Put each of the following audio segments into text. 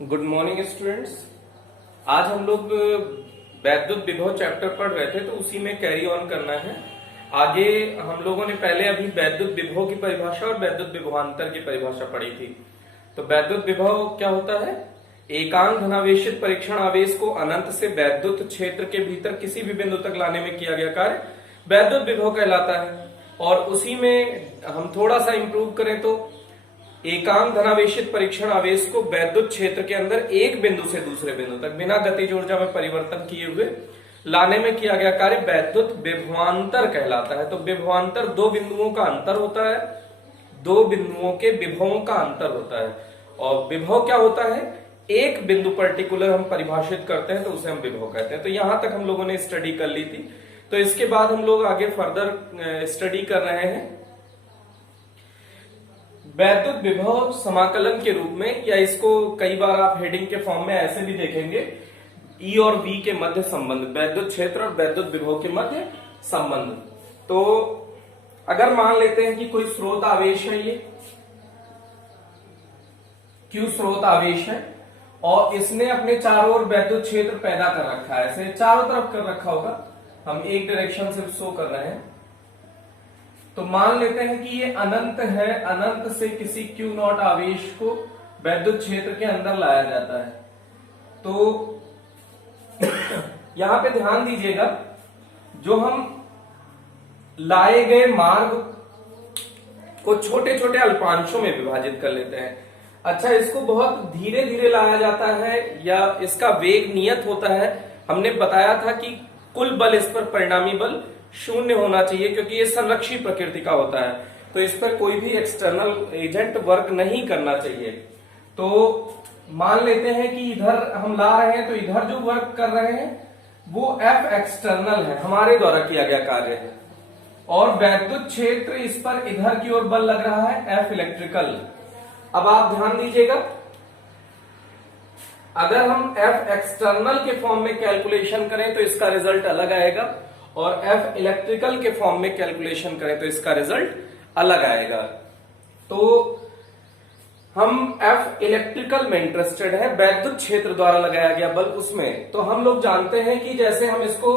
Good morning students. आज हम लोग वैद्युत विभव चैप्टर पढ़ रहे थे, तो उसी में कैरी ऑन करना है। आगे हम लोगों ने पहले अभी वैद्युत विभव की परिभाषा और वैद्युत विभवांतर की परिभाषा पढ़ी थी। तो वैद्युत विभव क्या होता है? एकांक धनावेशित परीक्षण आवेश को अनंत से वैद्युत क्षेत्र के भीतर किसी भी बिंदु तक लाने में किया गया कार्य वैद्युत विभव कहलाता है। और उसी में हम थोड़ा सा इंप्रूव करें तो एकांक धनावेशित परीक्षण आवेश को वैद्युत क्षेत्र के अंदर एक बिंदु से दूसरे बिंदु तक बिना गतिज ऊर्जा में परिवर्तन किए हुए लाने में किया गया कार्य वैद्युत विभवांतर कहलाता है। तो विभवांतर दो बिंदुओं का अंतर होता है, दो बिंदुओं के विभवों का अंतर होता है। और विभव क्या होता है? एक बिंदु पर्टिकुलर हम परिभाषित करते हैं तो उसे हम विभव कहते हैं। तो यहां तक हम लोगों ने स्टडी कर ली थी। तो इसके बाद हम लोग आगे फर्दर स्टडी कर रहे हैं वैद्युत विभव समाकलन के रूप में, या इसको कई बार आप हेडिंग के फॉर्म में ऐसे भी देखेंगे, ई और वी के मध्य संबंध, वैद्युत क्षेत्र और वैद्युत विभव के मध्य संबंध। तो अगर मान लेते हैं कि कोई स्रोत आवेश है, ये Q स्रोत आवेश है और इसने अपने चारों ओर वैद्युत क्षेत्र पैदा कर रखा है। ऐसे चारों तरफ कर रखा होगा, हम एक डायरेक्शन से शो कर रहे हैं। तो मान लेते हैं कि ये अनंत है, अनंत से किसी Q नॉट आवेश को वैद्युत क्षेत्र के अंदर लाया जाता है। तो यहां पे ध्यान दीजिएगा, जो हम लाए गए मार्ग को छोटे छोटे अल्पांशों में विभाजित कर लेते हैं। अच्छा, इसको बहुत धीरे धीरे लाया जाता है या इसका वेग नियत होता है। हमने बताया था कि कुल बल इस पर परिणामी बल शून्य होना चाहिए, क्योंकि ये संरक्षी प्रकृति का होता है। तो इस पर कोई भी एक्सटर्नल एजेंट वर्क नहीं करना चाहिए। तो मान लेते हैं कि इधर हम ला रहे हैं, तो इधर जो वर्क कर रहे हैं वो F एक्सटर्नल है, हमारे द्वारा किया गया कार्य है। और वैद्युत क्षेत्र इस पर इधर की ओर बल लग रहा है F इलेक्ट्रिकल। अब आप ध्यान दीजिएगा, अगर हम F एक्सटर्नल के फॉर्म में कैलकुलेशन करें तो इसका रिजल्ट अलग आएगा, और F इलेक्ट्रिकल के फॉर्म में कैलकुलेशन करें तो इसका रिजल्ट अलग आएगा। तो हम F इलेक्ट्रिकल में इंटरेस्टेड है, वैद्युत क्षेत्र द्वारा लगाया गया बल उसमें। तो हम लोग जानते हैं कि जैसे हम इसको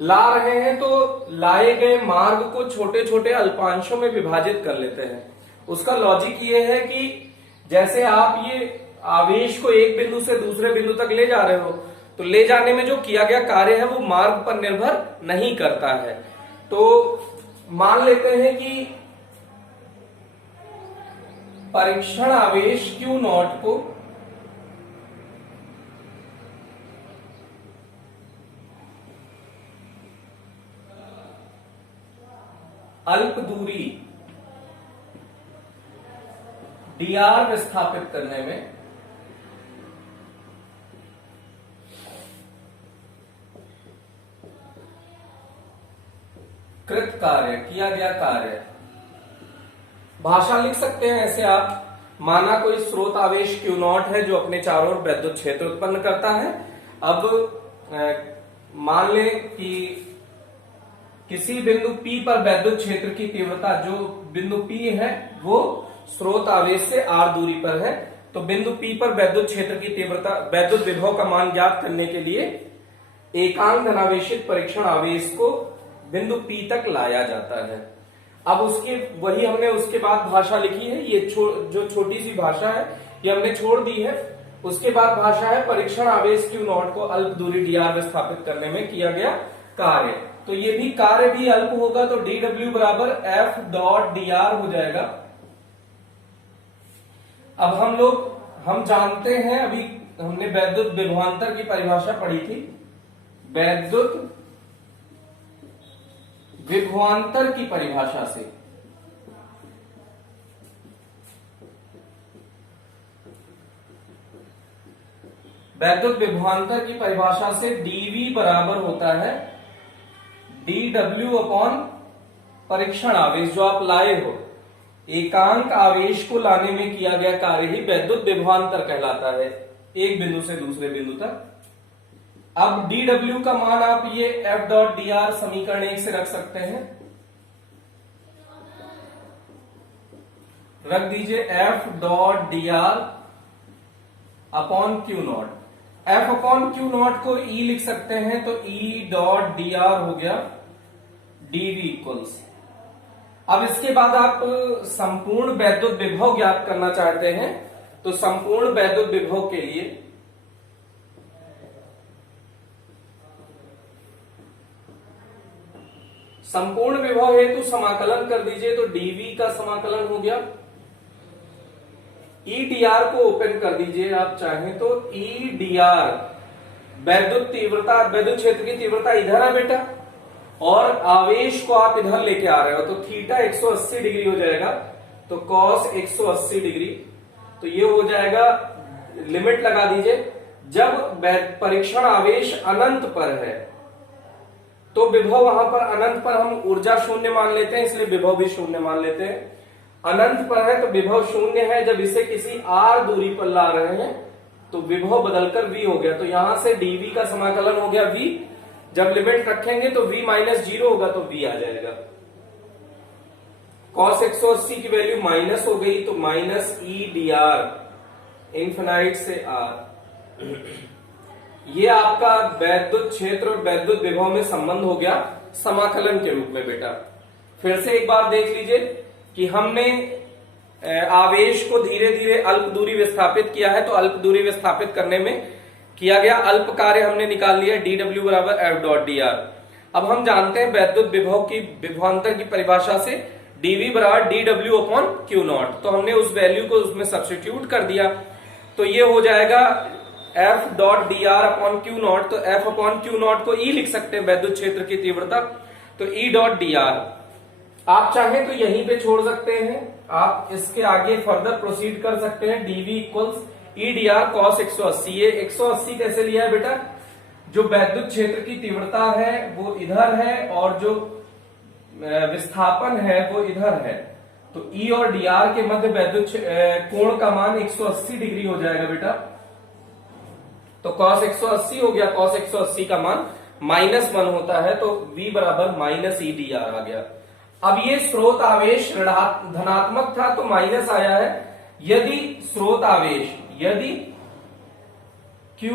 ला रहे हैं तो लाए गए मार्ग को छोटे छोटे अल्पांशों में विभाजित कर लेते हैं। उसका लॉजिक ये है कि जैसे आप ये आवेश को एक बिंदु से दूसरे बिंदु तक ले जा रहे हो, तो ले जाने में जो किया गया कार्य है वो मार्ग पर निर्भर नहीं करता है। तो मान लेते हैं कि परीक्षण आवेश Q नॉट को अल्प दूरी dr विस्थापित करने में कृत कार्य, किया गया कार्य। भाषा लिख सकते हैं ऐसे आप, माना कोई स्रोत आवेश Q नॉट है जो अपने चारों ओर वैद्युत क्षेत्र उत्पन्न करता है। अब मान लें कि किसी बिंदु P पर वैद्युत क्षेत्र की तीव्रता, जो बिंदु P है वो स्रोत आवेश से r दूरी पर है। तो बिंदु P पर वैद्युत क्षेत्र की तीव्रता, वैद्युत विभव का मान ज्ञात करने के लिए एकांक धनावेशित परीक्षण आवेश को बिंदु P तक लाया जाता है। अब उसके वही हमने उसके बाद भाषा लिखी है, ये जो छोटी सी भाषा है ये हमने छोड़ दी है। उसके बाद भाषा है परीक्षण आवेश Q नॉट को अल्प दूरी dr विस्थापित करने में किया गया कार्य। तो ये भी कार्य भी अल्प होगा, तो dw बराबर F डॉट dr हो जाएगा। अब हम जानते हैं, अभी हमने वैद्युत विभवांतर की परिभाषा पढ़ी थी। वैद्युत विभवांतर की परिभाषा से वैद्युत विभवांतर की परिभाषा से dV बराबर होता है dW अपॉन परीक्षण आवेश जो आप लाए हो। एकांक आवेश को लाने में किया गया कार्य ही वैद्युत विभवांतर कहलाता है, एक बिंदु से दूसरे बिंदु तक। अब dW का मान आप ये F डॉट dr समीकरण 1 से रख सकते हैं। रख दीजिए f dot dr upon Q not. F upon Q not को ई लिख सकते हैं, तो ई डॉट डी आर हो गया डीवी इक्वल्स। अब इसके बाद आप संपूर्ण वैद्युत विभव ज्ञात करना चाहते हैं, तो संपूर्ण वैद्युत विभव के लिए संपूर्ण विभव हेतु समाकलन कर दीजिए, तो डीवी का समाकलन हो गया। ई डी आर को ओपन कर दीजिए आप चाहें तो। ई डी आर वैद्युत तीव्रता, वैद्युत क्षेत्र की तीव्रता इधर है बेटा, और आवेश को आप इधर लेके आ रहे हो, तो थीटा 180 डिग्री हो जाएगा, तो कॉस 180 डिग्री। तो ये हो जाएगा, लिमिट लगा दीजिए, जब परीक्षण आवेश अनंत पर है तो विभव वहां पर अनंत पर हम ऊर्जा शून्य मान लेते हैं, इसलिए विभव भी शून्य मान लेते हैं। अनंत पर है तो विभव शून्य है, जब इसे किसी आर दूरी पर ला रहे हैं तो विभव बदलकर v हो गया, तो यहां से dv का समाकलन हो गया v। जब लिमिट रखेंगे तो v माइनस 0 होगा, तो v आ जाएगा। cos 180 की वैल्यू माइनस हो गई, तो minus E D are infinite से r। ये आपका वैद्युत क्षेत्र और वैद्युत विभव में संबंध हो गया समाकलन के रूप में बेटा। फिर से एक बार देख लीजिए कि हमने आवेश को धीरे धीरे अल्प दूरी विस्थापित किया है, तो अल्प दूरी विस्थापित करने में किया गया अल्प कार्य हमने निकाल लिया dw बराबर एफ डॉट डी आर। अब हम जानते हैं वैद्युत विभव की विभवांतर की परिभाषा से dv बराबर dw अपॉन क्यू नॉट, तो हमने उस वैल्यू को उसमें सब्स्टिट्यूट कर दिया, तो ये हो जाएगा F dot D R upon Q not. तो एफ अपॉन क्यू नॉट को ई लिख सकते हैं वैद्युत क्षेत्र की तीव्रता, तो ई डॉट डी आर। आप चाहें तो यहीं पे छोड़ सकते हैं, आप इसके आगे फर्दर प्रोसीड कर सकते हैं। DV equals E D R cos 180। ये 180 कैसे लिया है बेटा, जो वैद्युत क्षेत्र की तीव्रता है वो इधर है और जो विस्थापन है वो इधर है, तो ई और डी आर के मध्य वैद्युत कोण का मान 180 डिग्री हो जाएगा बेटा। तो cos 180 हो गया, cos 180 का मान -1 होता है, तो v बराबर माइनस ई डी आर आ गया। अब ये स्रोत आवेश धनात्मक था तो माइनस आया है। यदि स्रोत आवेश, यदि Q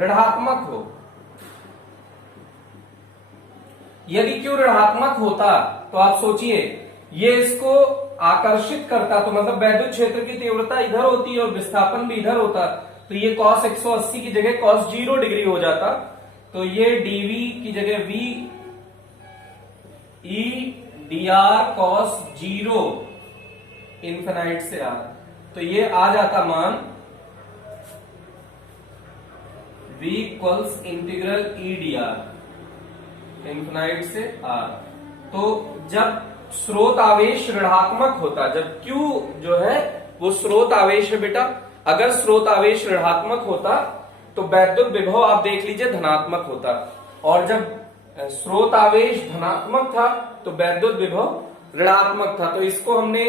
ऋणात्मक हो, यदि Q ऋणात्मक होता तो आप सोचिए ये इसको आकर्षित करता, तो मतलब वैद्युत क्षेत्र की तीव्रता इधर होती और विस्थापन भी इधर होता, तो ये cos 180 की जगह cos 0 डिग्री हो जाता, तो ये dv की जगह v e dr cos 0 infinite से r, तो ये आ जाता मान v equals integral e dr infinite से r। तो जब स्रोत आवेश ऋणात्मक होता, जब Q जो है वो स्रोत आवेश है बेटा, अगर स्रोत आवेश ऋणात्मक होता तो वैद्युत विभव आप देख लीजिए धनात्मक होता, और जब स्रोत आवेश धनात्मक था तो वैद्युत विभव ऋणात्मक था। तो इसको हमने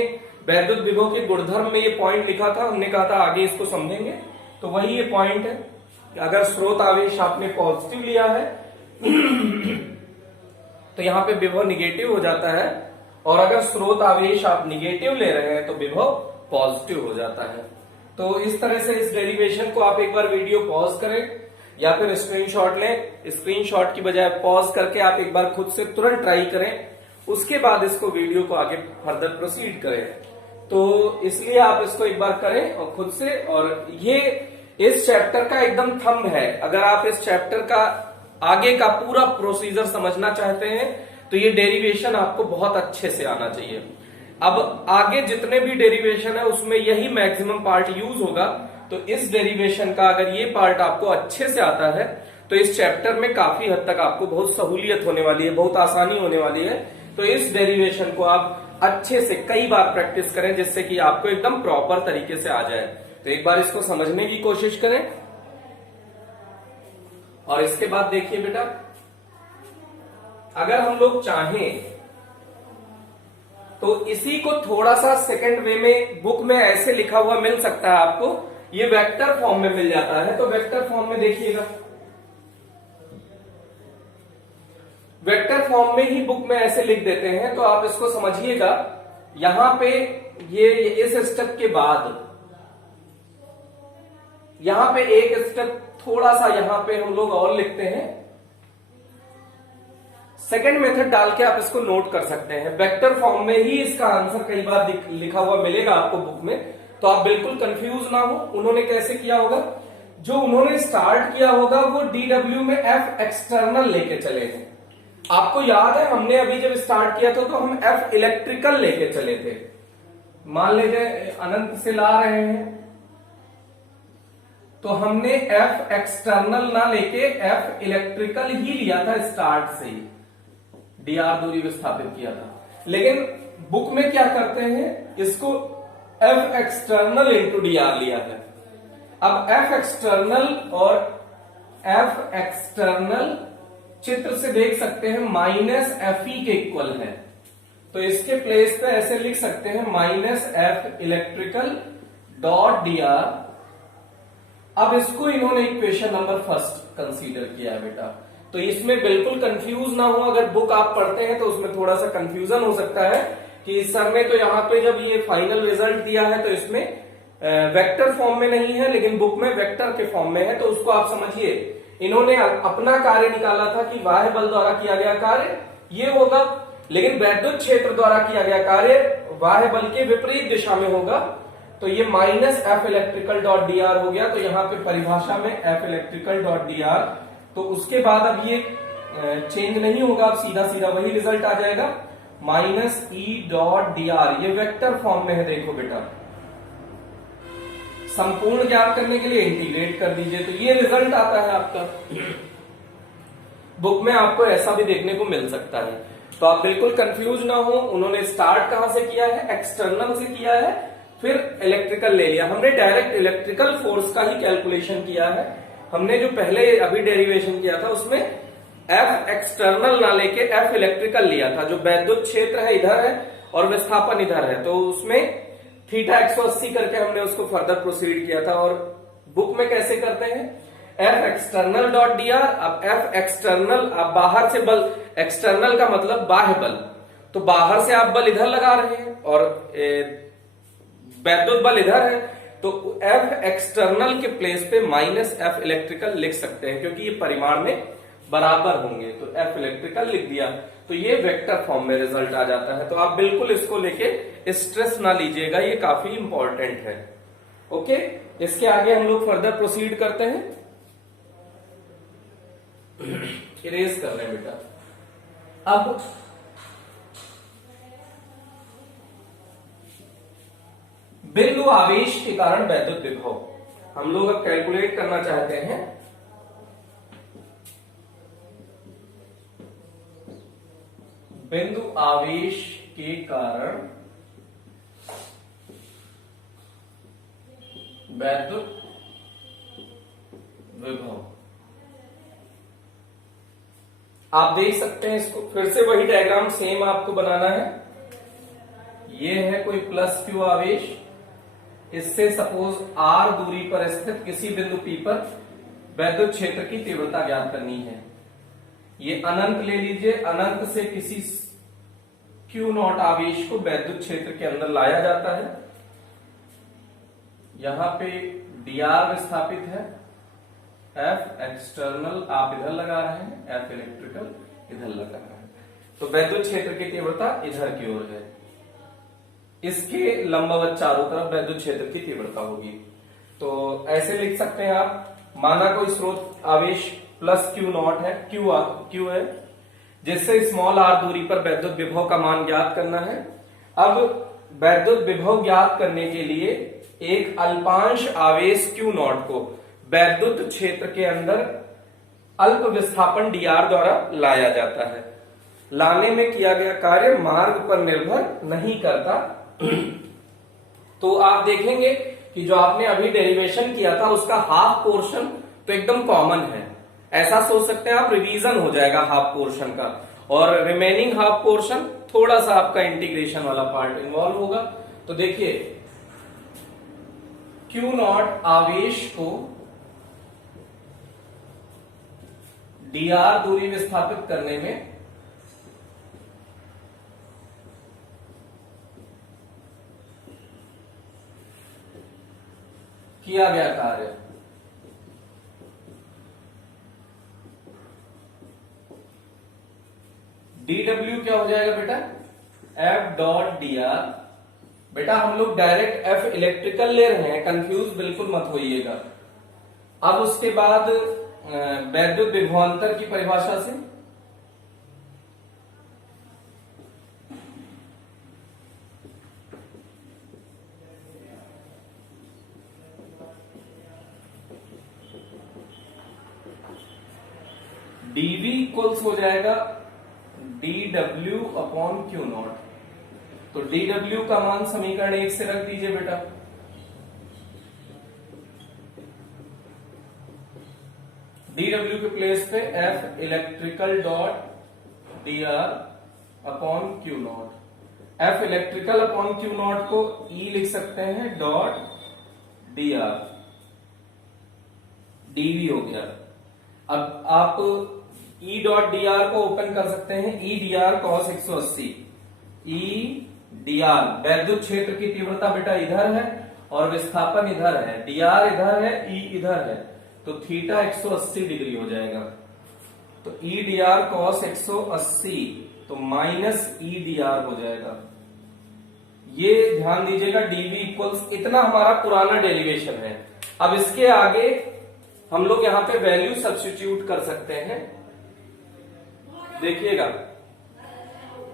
वैद्युत विभव के गुणधर्म में ये पॉइंट लिखा था, हमने कहा था आगे इसको समझेंगे, तो वही ये पॉइंट है। अगर स्रोत आवेश आपने पॉजिटिव लिया है तो यहां पे विभव निगेटिव हो जाता है, और अगर स्रोत आवेश आप निगेटिव ले रहे हैं तो विभव पॉजिटिव हो जाता है। तो इस तरह से इस डेरिवेशन को आप एक बार वीडियो पॉज करें या फिर स्क्रीनशॉट लें, स्क्रीनशॉट की बजाय पॉज करके आप एक बार खुद से तुरंत ट्राई करें, उसके बाद इसको वीडियो को आगे फर्दर प्रोसीड करें। तो इसलिए आप इसको एक बार करें और खुद से, और ये इस चैप्टर का एकदम थंब है। अगर आप इस चैप्टर का आगे का पूरा प्रोसीजर समझना चाहते हैं तो ये डेरिवेशन आपको बहुत अच्छे से आना चाहिए। अब आगे जितने भी डेरिवेशन है उसमें यही मैक्सिमम पार्ट यूज होगा, तो इस डेरिवेशन का अगर ये पार्ट आपको अच्छे से आता है तो इस चैप्टर में काफी हद तक आपको बहुत सहूलियत होने वाली है, बहुत आसानी होने वाली है। तो इस डेरिवेशन को आप अच्छे से कई बार प्रैक्टिस करें जिससे कि आपको एकदम प्रॉपर तरीके से आ जाए। तो एक बार इसको समझने की कोशिश करें, और इसके बाद देखिए बेटा, अगर हम लोग चाहें तो इसी को थोड़ा सा सेकंड वे में बुक में ऐसे लिखा हुआ मिल सकता है आपको, ये वेक्टर फॉर्म में मिल जाता है। तो वेक्टर फॉर्म में देखिएगा, वेक्टर फॉर्म में ही बुक में ऐसे लिख देते हैं, तो आप इसको समझिएगा। यहां पे ये इस स्टेप के बाद यहां पे एक स्टेप थोड़ा सा यहां पे हम लोग और लिखते हैं। सेकंड मेथड डाल के आप इसको नोट कर सकते हैं। वेक्टर फॉर्म में ही इसका आंसर कई बार लिखा हुआ मिलेगा आपको बुक में, तो आप बिल्कुल कंफ्यूज ना हो। उन्होंने कैसे किया होगा, जो उन्होंने स्टार्ट किया होगा वो DW में F एक्सटर्नल लेके चले थे। आपको याद है हमने अभी जब स्टार्ट किया था तो हम F इलेक्ट्रिकल लेके चले थे। मान लीजिए अनंत से ला रहे हैं तो हमने F एक्सटर्नल ना लेके F इलेक्ट्रिकल ही लिया था, स्टार्ट से ही dr दूरी विस्थापित किया था। लेकिन बुक में क्या करते हैं, इसको F एक्सटर्नल इंटू dr लिया है। अब F एक्सटर्नल और F एक्सटर्नल चित्र से देख सकते हैं माइनस FE के इक्वल है, तो इसके प्लेस पे ऐसे लिख सकते हैं minus F electrical dot dr। अब इसको इन्होंने इक्वेशन नंबर फर्स्ट कंसीडर किया है बेटा, तो इसमें बिल्कुल कंफ्यूज ना हो। अगर बुक आप पढ़ते हैं तो उसमें थोड़ा सा कंफ्यूजन हो सकता है कि सर ने तो यहाँ पे जब ये फाइनल रिजल्ट दिया है तो इसमें वेक्टर फॉर्म में नहीं है लेकिन बुक में वेक्टर के फॉर्म में है, तो उसको आप समझिए। इन्होंने अपना कार्य निकाला था कि बाह्य बल द्वारा किया गया कार्य ये होगा, लेकिन वैद्युत क्षेत्र द्वारा किया गया कार्य बाह्य बल के विपरीत दिशा में होगा, तो ये minus F electrical dot dr हो गया। तो यहाँ पे परिभाषा में F इलेक्ट्रिकल डॉट dr, तो उसके बाद अब ये चेंज नहीं होगा, अब सीधा सीधा वही रिजल्ट आ जाएगा माइनस E डॉट dr। ये वेक्टर फॉर्म में है, देखो बेटा संपूर्ण ज्ञात करने के लिए इंटीग्रेट कर दीजिए तो ये रिजल्ट आता है आपका। बुक में आपको ऐसा भी देखने को मिल सकता है, तो आप बिल्कुल कंफ्यूज ना हो। उन्होंने स्टार्ट कहां से किया है, एक्सटर्नल से किया है, फिर इलेक्ट्रिकल ले लिया। हमने डायरेक्ट इलेक्ट्रिकल फोर्स का ही कैलकुलेशन किया है। हमने जो पहले अभी डेरिवेशन किया था उसमें F एक्सटर्नल ना लेके F इलेक्ट्रिकल लिया था। जो वैद्युत क्षेत्र है इधर है और विस्थापन इधर है, तो उसमें थीटा 180 करके हमने उसको फर्दर प्रोसीड किया था। और बुक में कैसे करते हैं, F एक्सटर्नल डॉट dr। अब F एक्सटर्नल, अब बाहर से बल, एक्सटर्नल का मतलब बाह्य बल, तो बाहर से आप बल इधर लगा रहे हैं और वैद्युत बल इधर है, तो F एक्सटर्नल के प्लेस पे माइनस F इलेक्ट्रिकल लिख सकते हैं क्योंकि ये परिमाण में बराबर होंगे, तो F इलेक्ट्रिकल लिख दिया, तो ये वेक्टर फॉर्म में रिजल्ट आ जाता है। तो आप बिल्कुल इसको लेके स्ट्रेस ना लीजिएगा, ये काफी इंपॉर्टेंट है। ओके, इसके आगे हम लोग फर्दर प्रोसीड करते हैं। इरेज कर रहे हैं बेटा। अब बिंदु आवेश के कारण वैद्युत विभव हम लोग अब कैलकुलेट करना चाहते हैं। बिंदु आवेश के कारण वैद्युत विभव, आप देख सकते हैं इसको, फिर से वही डायग्राम सेम आपको बनाना है। ये है कोई प्लस क्यू आवेश, इससे सपोज r दूरी पर स्थित किसी बिंदु P पर वैद्युत क्षेत्र की तीव्रता ज्ञात करनी है। ये अनंत ले लीजिए, अनंत से किसी Q नॉट आवेश को वैद्युत क्षेत्र के अंदर लाया जाता है। यहां पे dr विस्थापित है, F एक्सटर्नल आप इधर लगा रहे हैं, F इलेक्ट्रिकल इधर लगा रहे हैं, तो वैद्युत क्षेत्र की तीव्रता इधर की ओर है। इसके लंबवत चारों तरफ वैद्युत क्षेत्र की तीव्रता होगी। तो ऐसे लिख सकते हैं आप, माना कोई स्रोत आवेश प्लस Q नॉट है, Q है, जिससे स्मॉल r दूरी पर वैद्युत विभव का मान ज्ञात करना है। अब वैद्युत विभव ज्ञात करने के लिए एक अल्पांश आवेश Q नॉट को वैद्युत क्षेत्र के अंदर अल्प विस्थापन dr द्वारा लाया जाता है। लाने में किया गया कार्य मार्ग पर निर्भर नहीं करता। तो आप देखेंगे कि जो आपने अभी डेरिवेशन किया था उसका हाफ पोर्शन तो एकदम कॉमन है, ऐसा सोच सकते हैं आप, रिवीजन हो जाएगा हाफ पोर्शन का, और रिमेनिंग हाफ पोर्शन थोड़ा सा आपका इंटीग्रेशन वाला पार्ट इन्वॉल्व होगा। तो देखिए Q नॉट आवेश को dr दूरी विस्थापित करने में किया गया कार्य dw क्या हो जाएगा बेटा, f डॉट dr। बेटा हम लोग डायरेक्ट f इलेक्ट्रिकल ले रहे हैं, कंफ्यूज बिल्कुल मत होइएगा। अब उसके बाद वैद्युत विभवांतर की परिभाषा से dv इक्वल्स हो जाएगा dw अपॉन क्यू नॉट। तो dw का मान समीकरण 1 से रख दीजिए बेटा। dw के प्लेस पे f electrical dot dr upon Q not. f electrical upon Q not को E लिख सकते हैं डॉट dr, dv हो गया। अब आप E डॉट dr को ओपन कर सकते हैं, E dr cos 180। E dr वैद्युत क्षेत्र की तीव्रता बेटा इधर है और विस्थापन इधर है, dr इधर है, E इधर है, तो थीटा 180 डिग्री हो जाएगा। तो E dr cos 180 तो माइनस E dr हो जाएगा। ये ध्यान दीजिएगा, dv इक्वल्स इतना हमारा पुराना डेरिवेशन है। अब इसके आगे हम लोग यहां पे वैल्यू सब्स्टिट्यूट कर सकते हैं। देखिएगा,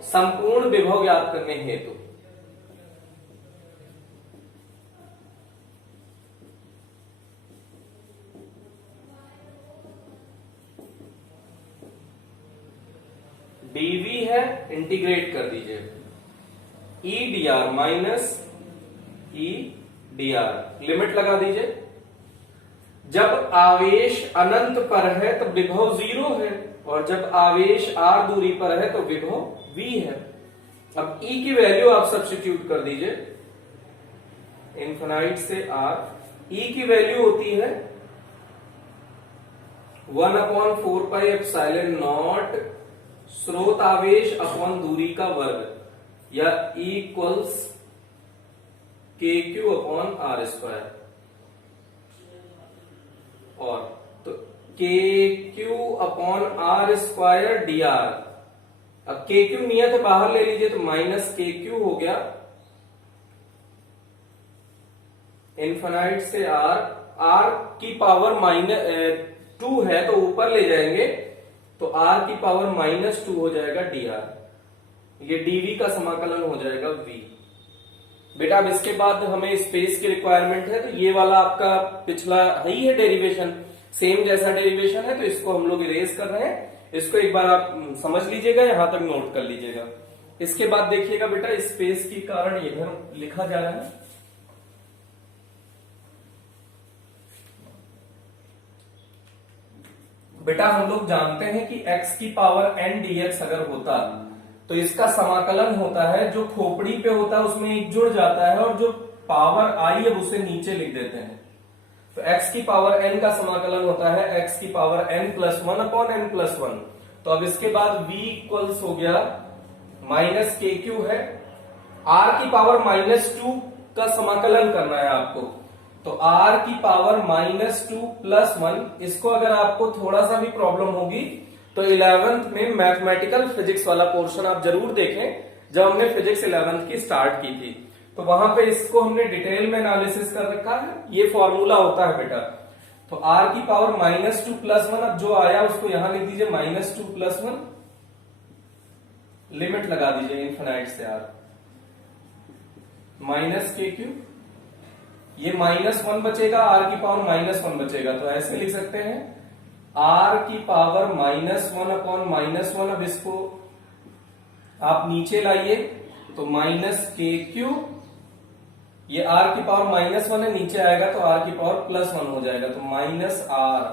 संपूर्ण विभव ज्ञात करने हेतु dv है, इंटीग्रेट कर दीजिए, E dr minus E dr, limit लगा दीजिए। जब आवेश अनंत पर है तो विभव 0 है, और जब आवेश r दूरी पर है तो विभव v है। अब E की वैल्यू आप सब्स्टिट्यूट कर दीजिए, इन्फिनाइट से r। E की वैल्यू होती है 1/4πε0 स्रोत आवेश अपॉन दूरी का वर्ग, या E equals KQ upon r²। और तो KQ अपॉन r² dr। अब KQ नियत है, बाहर ले लीजिए, तो माइनस KQ हो गया, इन्फिनाइट से r की पावर -2 है तो ऊपर ले जाएंगे, तो r की पावर -2 हो जाएगा dr। ये dv का समाकलन हो जाएगा v। बेटा अब इसके बाद हमें स्पेस की रिक्वायरमेंट है, तो ये वाला आपका पिछला ही है डेरिवेशन, सेम जैसा डेरिवेशन है, तो इसको हम लोग इरेज कर रहे हैं। इसको एक बार आप समझ लीजिएगा, यहां तक नोट कर लीजिएगा। इसके बाद देखिएगा बेटा, स्पेस के कारण इधर लिखा जा रहा है, बेटा हम लोग जानते हैं कि x की पावर n dx अगर होता तो इसका समाकलन होता है, जो खोपड़ी पे होता है उसमें एक जुड़ जाता है, और जो पावर आई है उसे नीचे लिख देते हैं। तो x की पावर n का समाकलन होता है x की पावर n+1 अपॉन n+1। तो अब इसके बाद v इक्वल्स हो गया माइनस KQ है, r की पावर -2 का समाकलन करना है आपको, तो r की पावर -2 + 1। इसको अगर आपको थोड़ा सा भी प्रॉब्लम होगी तो 11th में मैथमेटिकल फिजिक्स वाला पोर्शन आप जरूर देखें, जब हमने फिजिक्स 11th की स्टार्ट की थी, तो वहां पे इसको हमने डिटेल में एनालिसिस कर रखा है। ये फॉर्मूला होता है बेटा। तो r की पावर -2 + 1, अब जो आया उसको यहां लिख दीजिए -2 + 1, लिमिट लगा दीजिए इन्फिनाइट से r, माइनस KQ, ये -1 बचेगा, r की पावर -1 बचेगा, तो ऐसे लिख सकते हैं r की पावर -1 अपॉन -1। अब इसको आप नीचे लाइए तो -KQ, ये r की पावर -1 है, नीचे आएगा तो r की पावर +1 हो जाएगा, तो -r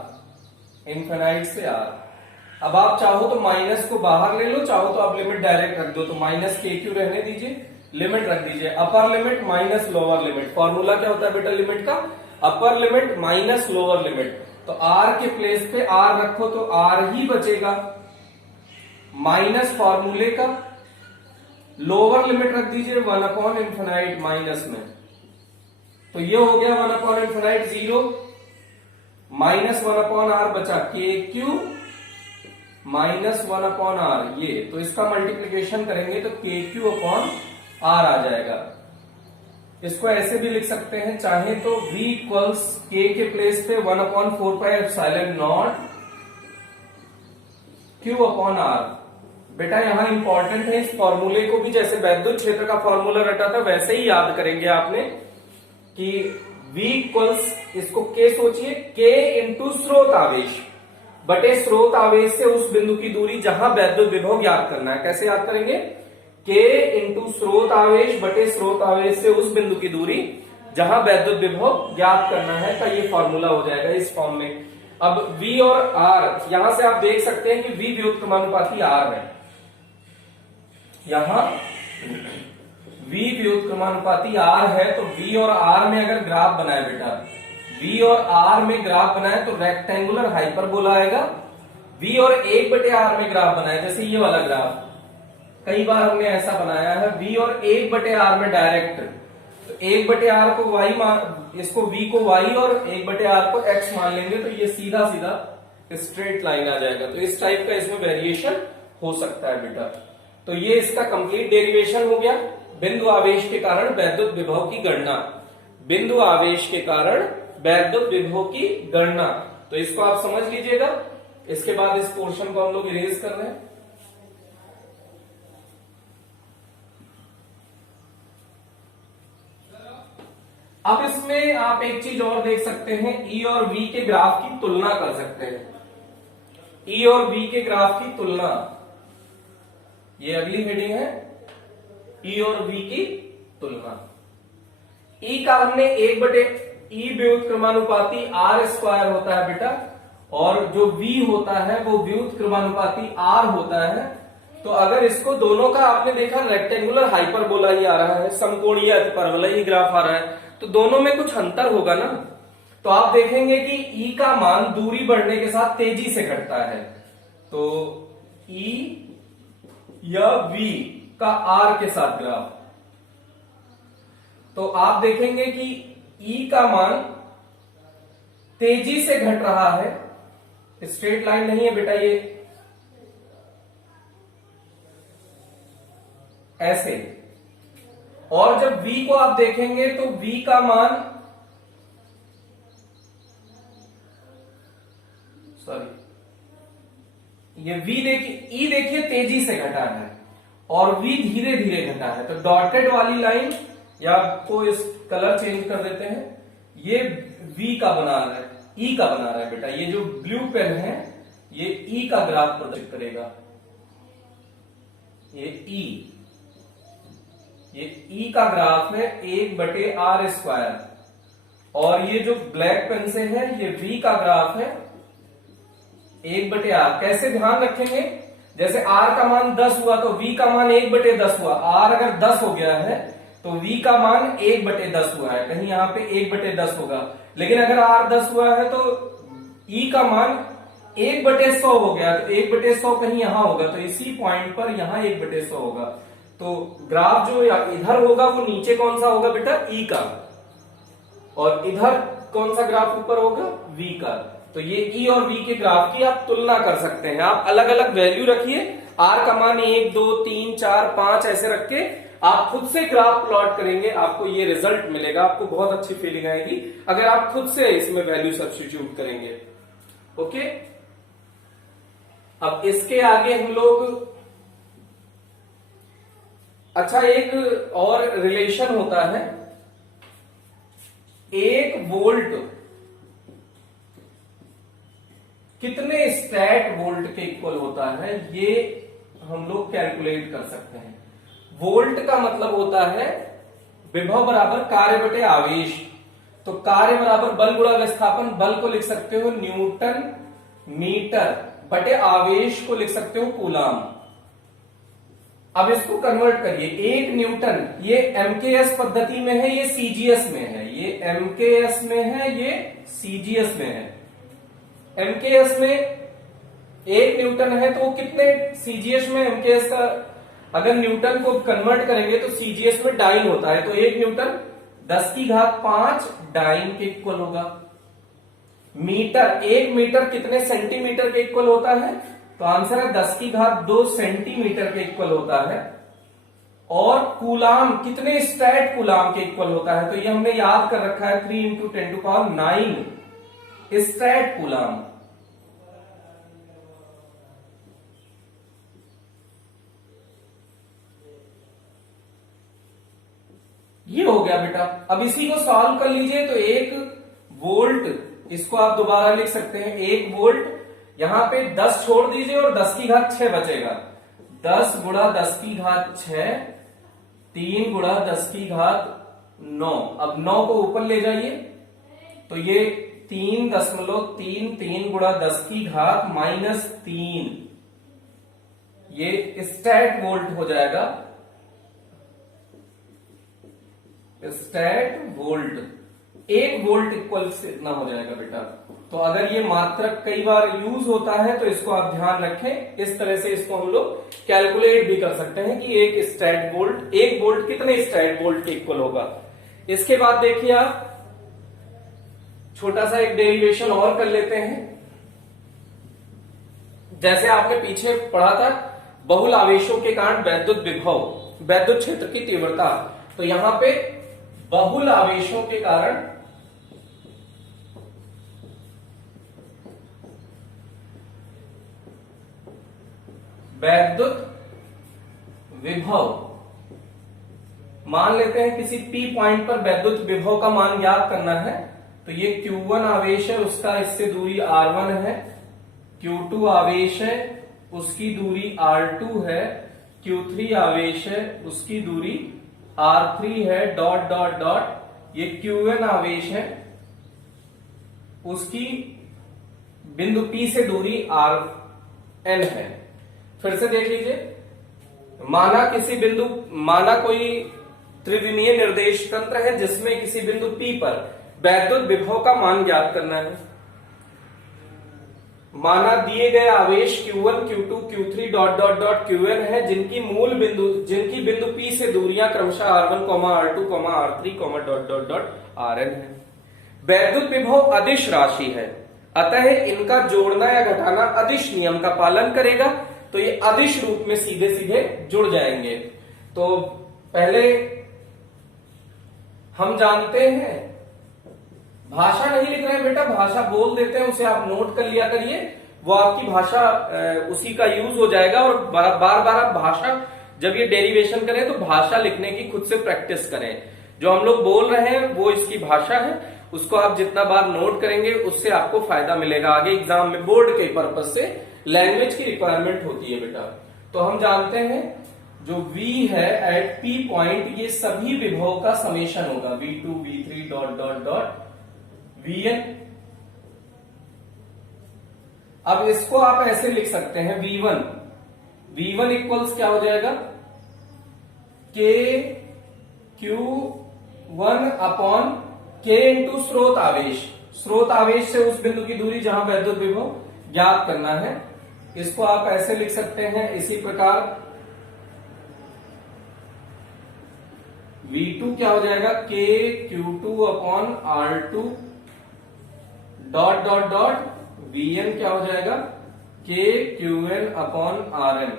इनफिनाइट से r। अब आप चाहो तो माइनस को बाहर ले लो, चाहो तो आप लिमिट डायरेक्ट रख दो, तो -KQ रहने दीजिए, लिमिट रख दीजिए, upper limit minus lower limit. Formula क्या होता है बेटा लिमिट का, upper limit minus lower limit. तो r के प्लेस पे r रखो तो r ही बचेगा, माइनस फॉर्मूले का, लोअर लिमिट रख दीजिए 1/∞ माइनस में, तो ये हो गया 1/∞ 0, -1/r बचा KQ -1/r ये, तो इसका मल्टीप्लीकेशन करेंगे तो KQ/r आ जाएगा। इसको ऐसे भी लिख सकते हैं चाहे तो v इक्वल्स k के प्लेस पे 1/4πε0 Q/r। बेटा यहां इंपॉर्टेंट है, इस फॉर्मूले को भी जैसे वैद्युत क्षेत्र का फॉर्मूला रटा था वैसे ही याद करेंगे आपने कि v इक्वल्स, इसको k सोचिए, k इंटू स्रोत आवेश बटे स्रोत आवेश से उस बिंदु की दूरी जहां वैद्युत विभव ज्ञात करना है। कैसे याद करेंगे? k इंटू स्रोत आवेश बटे स्रोत आवेश से उस बिंदु की दूरी जहां वैद्युत विभव ज्ञात करना है का ये फॉर्मूला हो जाएगा इस फॉर्म में। अब v और r, यहां से आप देख सकते हैं कि v व्युत्क्रमानुपाती r है। यहां v व्युत्क्रमानुपाती r है, तो v और r में अगर ग्राफ बनाए बेटा, v और r में ग्राफ बनाए तो रेक्टेंगुलर हाइपरबोला आएगा। v और 1/r में ग्राफ बनाए, जैसे ये वाला ग्राफ कई बार हमने ऐसा बनाया है, v और 1/r में डायरेक्ट, तो 1/r को y मान, इसको v को y और 1/r को x मान लेंगे तो ये सीधा सीधा स्ट्रेट लाइन आ जाएगा। तो इस टाइप का इसमें वेरिएशन हो सकता है बेटा। तो ये इसका कंप्लीट डेरिवेशन हो गया। बिंदु आवेश के कारण वैद्युत विभव की गणना, बिंदु आवेश के कारण वैद्युत विभव की गणना, तो इसको आप समझ लीजिएगा। इसके बाद इस पोर्शन को हम लोग इरेज कर रहे हैं। अब इसमें आप एक चीज और देख सकते हैं, E और V के ग्राफ की तुलना कर सकते हैं। E और V के ग्राफ की तुलना, ये अगली हेडिंग है, E और V की तुलना। E का हमने 1/E व्युत्क्रमानुपाती r² होता है बेटा, और जो V होता है वो व्युत्क्रमानुपाती r होता है। तो अगर इसको दोनों का आपने देखा रेक्टेंगुलर हाइपरबोला ही आ रहा है, समकोणीय अतिपरवलय ही ग्राफ आ रहा है, तो दोनों में कुछ अंतर होगा ना। तो आप देखेंगे कि E का मान दूरी बढ़ने के साथ तेजी से घटता है, तो E या V का R के साथ ग्राफ, तो आप देखेंगे कि E का मान तेजी से घट रहा है, स्ट्रेट लाइन नहीं है बेटा ये, ऐसे। और जब V को आप देखेंगे तो V का मान, सॉरी, ये V देखिए, E देखिए तेजी से घटा है और V धीरे धीरे घटा है। तो डॉटेड वाली लाइन, या आपको इस कलर चेंज कर देते हैं, ये V का बना रहा है, E का बना रहा है बेटा। ये जो ब्लू पेन है ये E का ग्राफ प्रदर्शित करेगा, ये E का ग्राफ है 1/r², और ये जो ब्लैक पेन से है ये V का ग्राफ है 1/r। कैसे ध्यान रखेंगे? जैसे r का मान 10 हुआ तो V का मान 1/10 हुआ। r अगर 10 हो गया है तो V का मान 1/10 हुआ है, कहीं यहाँ पे 1/10 होगा। लेकिन अगर r 10 हुआ है तो E का मान 1/100 हो गया, तो 1/100 कहीं यहां होगा, तो इसी पॉइंट पर यहां 1/100 होगा। तो ग्राफ जो इधर होगा वो नीचे कौन सा होगा बेटा? E का, और इधर कौन सा ग्राफ ऊपर होगा? V का। तो ये E और V के ग्राफ की आप तुलना कर सकते हैं। आप अलग अलग वैल्यू रखिए, R का मान 1, 2, 3, 4, 5 ऐसे रख के आप खुद से ग्राफ प्लॉट करेंगे, आपको ये रिजल्ट मिलेगा। आपको बहुत अच्छी फीलिंग आएगी अगर आप खुद से इसमें वैल्यू सब्स्टिट्यूट करेंगे। ओके, अब इसके आगे हम लोग, अच्छा एक और रिलेशन होता है, 1 वोल्ट कितने स्टैट वोल्ट के इक्वल होता है, ये हम लोग कैलकुलेट कर सकते हैं। वोल्ट का मतलब होता है विभव बराबर कार्य बटे आवेश। तो कार्य बराबर बल गुणा विस्थापन, बल को लिख सकते हो न्यूटन मीटर बटे आवेश को लिख सकते हो कूलाम। अब इसको कन्वर्ट करिए, 1 न्यूटन, ये एमकेएस पद्धति में है, ये सीजीएस में है, ये एमकेएस में है, ये सीजीएस में है। एमकेएस में 1 न्यूटन है तो वो कितने, सीजीएस में एमकेएस का अगर न्यूटन को कन्वर्ट करेंगे तो सीजीएस में डाइन होता है, तो 1 न्यूटन 10⁵ डाइन के इक्वल होगा। मीटर, 1 मीटर कितने सेंटीमीटर के इक्वल होता है? तो आंसर है 10⁻2 सेंटीमीटर के इक्वल होता है। और कूलाम कितने स्ट्रैट कूलाम के इक्वल होता है, तो ये हमने याद कर रखा है 3 × 10⁹ स्ट्रैट कूलाम। ये हो गया बेटा। अब इसी को सॉल्व कर लीजिए तो 1 वोल्ट, इसको आप दोबारा लिख सकते हैं 1 वोल्ट, यहां पे 10 छोड़ दीजिए और 10⁻6 बचेगा। 10 × 10⁻6, 3 × 10⁻9। अब 9 को ऊपर ले जाइए तो ये 3.33 3 × 10⁻−3, ये स्टैट वोल्ट हो जाएगा। स्टैट वोल्ट 1 वोल्ट इक्वल से इतना हो जाएगा बेटा। तो अगर ये मात्रक कई बार यूज होता है तो इसको आप ध्यान रखें। इस तरह से इसको हम लोग कैलकुलेट भी कर सकते हैं कि 1 वोल्ट कितने स्टैट वोल्ट के इक्वल होगा। इसके बाद देखिए आप छोटा सा एक डेरिवेशन और कर लेते हैं। जैसे आपने पीछे पढ़ा था बहुल आवेशों के कारण वैद्युत विभव, वैद्युत क्षेत्र की तीव्रता, तो यहां पे बहुल आवेशों के कारण वैद्युत विभव, मान लेते हैं किसी P पॉइंट पर वैद्युत विभव का मान ज्ञात करना है। तो ये Q1 आवेश है, उसका इससे दूरी R1 है। Q2 आवेश है, उसकी दूरी R2 है। Q3 आवेश है, उसकी दूरी R3 है, डॉट डॉट डॉट। ये Qn आवेश है, उसकी बिंदु P से दूरी Rn है। फिर से देख लीजिए, माना कोई त्रिविमीय निर्देश तंत्र है जिसमें किसी बिंदु P पर वैद्युत विभव का मान ज्ञात करना है। माना दिए गए आवेश Q1 Q2 Q3 dot dot dot Qn है, जिनकी बिंदु P से दूरियां क्रमशः R1, R2, R3, dot dot dot Rn है। वैद्युत विभव अदिश राशि है, अतः इनका जोड़ना या घटाना अदिश नियम का पालन करेगा। तो ये अदिश रूप में सीधे सीधे जुड़ जाएंगे। तो पहले हम जानते हैं, भाषा नहीं लिख रहे हैं बेटा, भाषा बोल देते हैं, उसे आप नोट कर लिया करिए, वो आपकी भाषा उसी का यूज हो जाएगा। और बार बार आप भाषा जब ये डेरिवेशन करें तो भाषा लिखने की खुद से प्रैक्टिस करें। जो हम लोग बोल रहे हैं वो इसकी भाषा है, उसको आप जितना बार नोट करेंगे उससे आपको फायदा मिलेगा। आगे एग्जाम में बोर्ड के पर्पज से लैंग्वेज की रिक्वायरमेंट होती है बेटा। तो हम जानते हैं जो V है एट P पॉइंट, ये सभी विभव का समेशन होगा, V2 V3 dot dot dot Vn। अब इसको आप ऐसे लिख सकते हैं V1 इक्वल्स क्या हो जाएगा, K Q1 upon K into स्रोत आवेश। स्रोत आवेश से उस बिंदु की दूरी जहां वैद्युत विभव ज्ञात करना है, इसको आप ऐसे लिख सकते हैं। इसी प्रकार V2 क्या हो जाएगा, K Q2 upon R2 dot dot dot Vn क्या हो जाएगा, K Qn अपॉन Rn।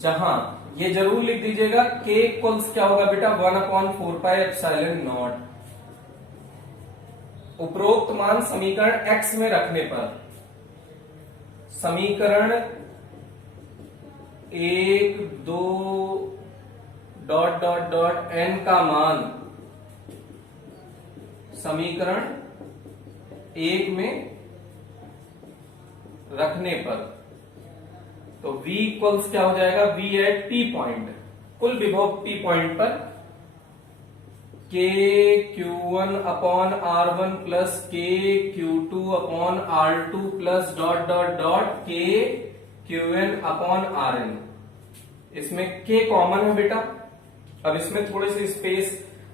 जहां ये जरूर लिख दीजिएगा K इक्वल्स क्या होगा बेटा, 1/4πε0। उपरोक्त मान समीकरण x में रखने पर, समीकरण 1 2 डॉट डॉट डॉट n का मान समीकरण 1 में रखने पर, तो V इक्वल्स क्या हो जाएगा, V एट P पॉइंट, कुल विभव P पॉइंट पर K Q1 upon R1 plus K Q2 upon R2 plus dot dot dot K Qn upon Rn। इसमें K कॉमन है बेटा। अब इसमें थोड़े से स्पेस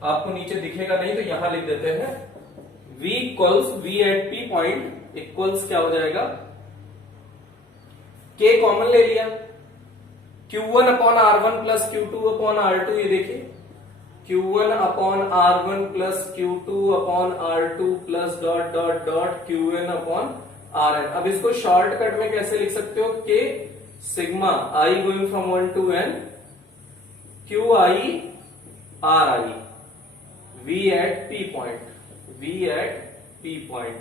आपको नीचे दिखेगा नहीं, तो यहां लिख देते हैं V equals V at P point equals क्या हो जाएगा, K कॉमन ले लिया, Q1 upon R1 plus Q2 upon R2, ये देखिए Q1 upon R1 plus Q2 upon R2 plus dot dot dot Qn upon Rn। अब इसको शॉर्टकट में कैसे लिख सकते हो कि sigma I going from 1 to n QI RI V at P point, V at P point,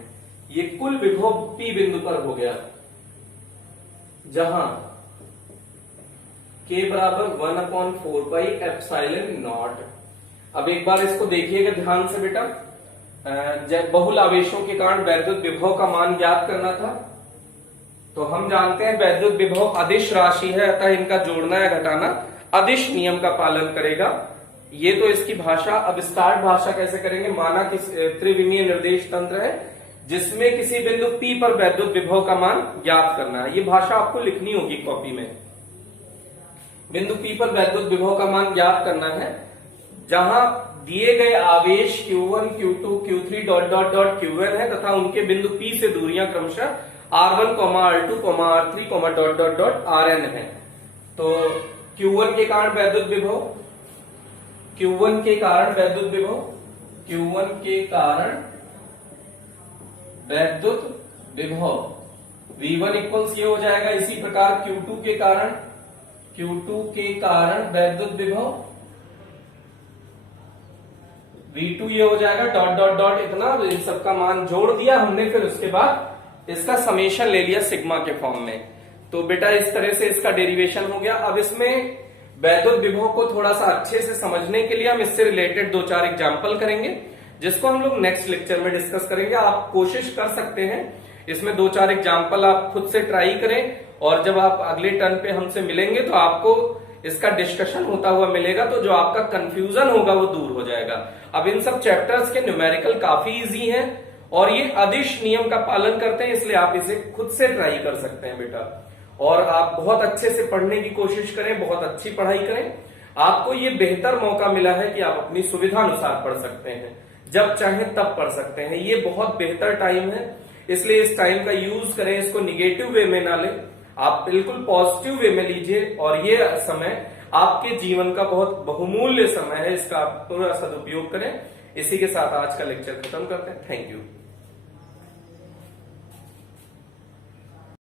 ये कुल विभव P बिंदु पर हो गया, जहां K बराबर 1/4 एप्सिलॉन नॉट। अब एक बार इसको देखिएगा ध्यान से बेटा, जब बहुल आवेशों के कारण वैद्युत विभव का मान ज्ञात करना था, तो हम जानते हैं वैद्युत विभव अदिश राशि है, अतः इनका जोड़ना या घटाना अदिश नियम का पालन करेगा। ये तो इसकी भाषा। अब स्टार्ट भाषा कैसे करेंगे? माना कि त्रिविमीय निर्देश तंत्र है जिसमें किसी बिंदु P पर वैद्युत विभव का मान ज्ञात करना है। ये भाषा आपको लिखनी होगी कॉपी में। बिंदु P पर वैद्युत विभव का मान ज्ञात करना है, जहां दिए गए आवेश Q1, Q2, Q3 dot dot dot Qn है तथा उनके बिंदु P से दूरियां क्रमशः R1, R2, R3 dot dot dot Rn है। तो Q1 के कारण वैद्युत विभव, Q1 के कारण वैद्युत विभव, Q1 के कारण वैद्युत विभव V1 इक्वल्स ये हो जाएगा। इसी प्रकार Q2 के कारण वैद्युत विभव V2 ये हो जाएगा डॉट डॉट डॉट इतना। इन सबका मान जोड़ दिया हमने, फिर उसके बाद इसका समेशन ले लिया सिग्मा के फॉर्म में। तो बेटा इस तरह से इसका डेरिवेशन हो गया। अब इसमें वैद्युत विभव को थोड़ा सा अच्छे से समझने के लिए हम इससे रिलेटेड 2-4 एग्जाम्पल करेंगे, जिसको हम लोग नेक्स्ट लेक्चर में डिस्कस करेंगे। आप कोशिश कर सकते हैं इसमें 2-4 एग्जाम्पल आप खुद से ट्राई करें, और जब आप अगले टर्न पे हमसे मिलेंगे तो आपको इसका डिस्कशन होता हुआ मिलेगा, तो जो आपका कंफ्यूजन होगा वो दूर हो जाएगा। अब इन सब चैप्टर्स के न्यूमेरिकल काफी इजी हैं और ये अदिश नियम का पालन करते हैं, इसलिए आप इसे खुद से ट्राई कर सकते हैं बेटा। और आप बहुत अच्छे से पढ़ने की कोशिश करें, बहुत अच्छी पढ़ाई करें। आपको ये बेहतर मौका मिला है कि आप अपनी सुविधा अनुसार पढ़ सकते हैं, जब चाहें तब पढ़ सकते हैं। ये बहुत बेहतर टाइम है, इसलिए इस टाइम का यूज करें। इसको निगेटिव वे में ना लें, आप बिल्कुल पॉजिटिव वे में लीजिए। और ये समय आपके जीवन का बहुत बहुमूल्य समय है, इसका आप पूरा सदुपयोग करें। इसी के साथ आज का लेक्चर खत्म करते हैं। Thank you.